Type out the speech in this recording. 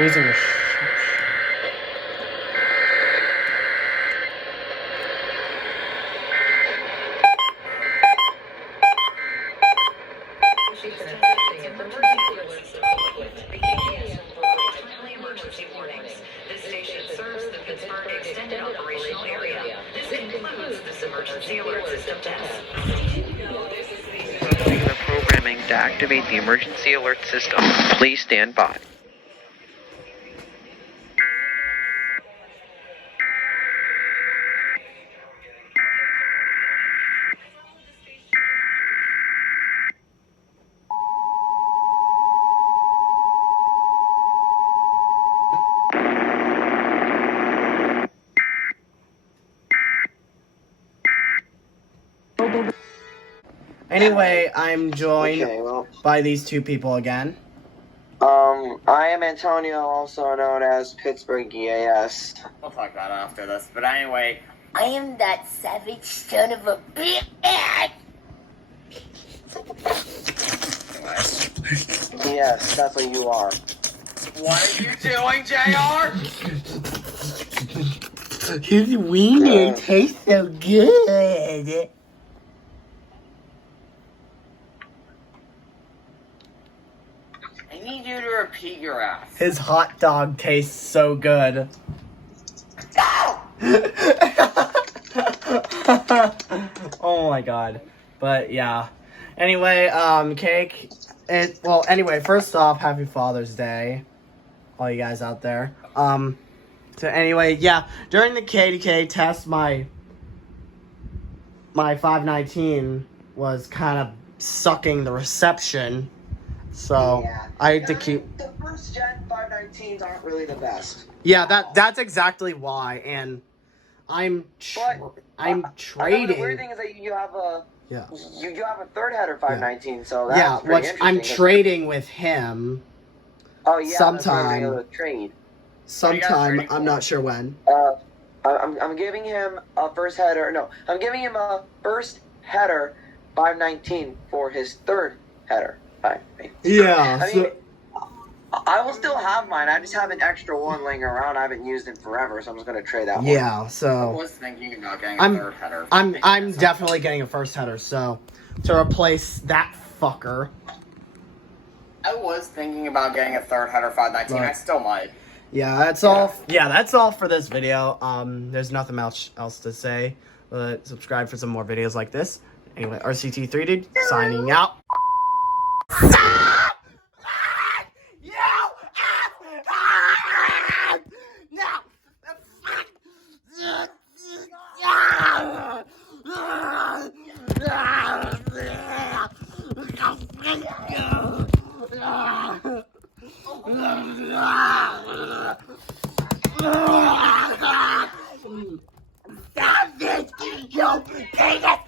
Losing a emergency warnings. This station serves the Pittsburgh Extended Operational Area. This includes this emergency alert system test. The programming to activate the emergency alert system. Please stand by. Anyway, I'm joined by these two people again. I am Antonio, also known as Pittsburgh EAS. We'll talk about it after this, but anyway, I am that savage son of a bitch. Yes, that's what you are. what are you doing, JR? His wiener tastes so good. I need you to repeat your ass. His hot dog tastes so good. Oh my god. But yeah. Anyway, Cake. Anyway, first off, happy Father's Day. All you guys out there. So anyway, yeah. During the KDKA test, my 519 was kind of sucking the reception. So Yeah. I had to keep. The first gen 519s aren't really the best. Yeah, that's exactly why, and I'm trading. I know the weird thing is that you have a you have a third header 519, so that's yeah, pretty which I'm interesting. trading with him. Oh yeah, sometime. That's a trade. Sometime, I'm not sure when. I'm giving him a first header. No, I'm giving him a first header 519 for his third header 519. Yeah. I mean, I will still have mine. I just have an extra one laying around. I haven't used it forever, so I'm just gonna trade that one. Yeah. I So was thinking about getting a third header. I'm definitely getting a first header. So to replace that fucker. I was thinking about getting a third header 519. Right. I still might. Yeah, that's all. Yeah, that's all for this video. There's nothing else to say. But subscribe for some more videos like this. Anyway, RCT3 dude signing out. Stop this! You penis!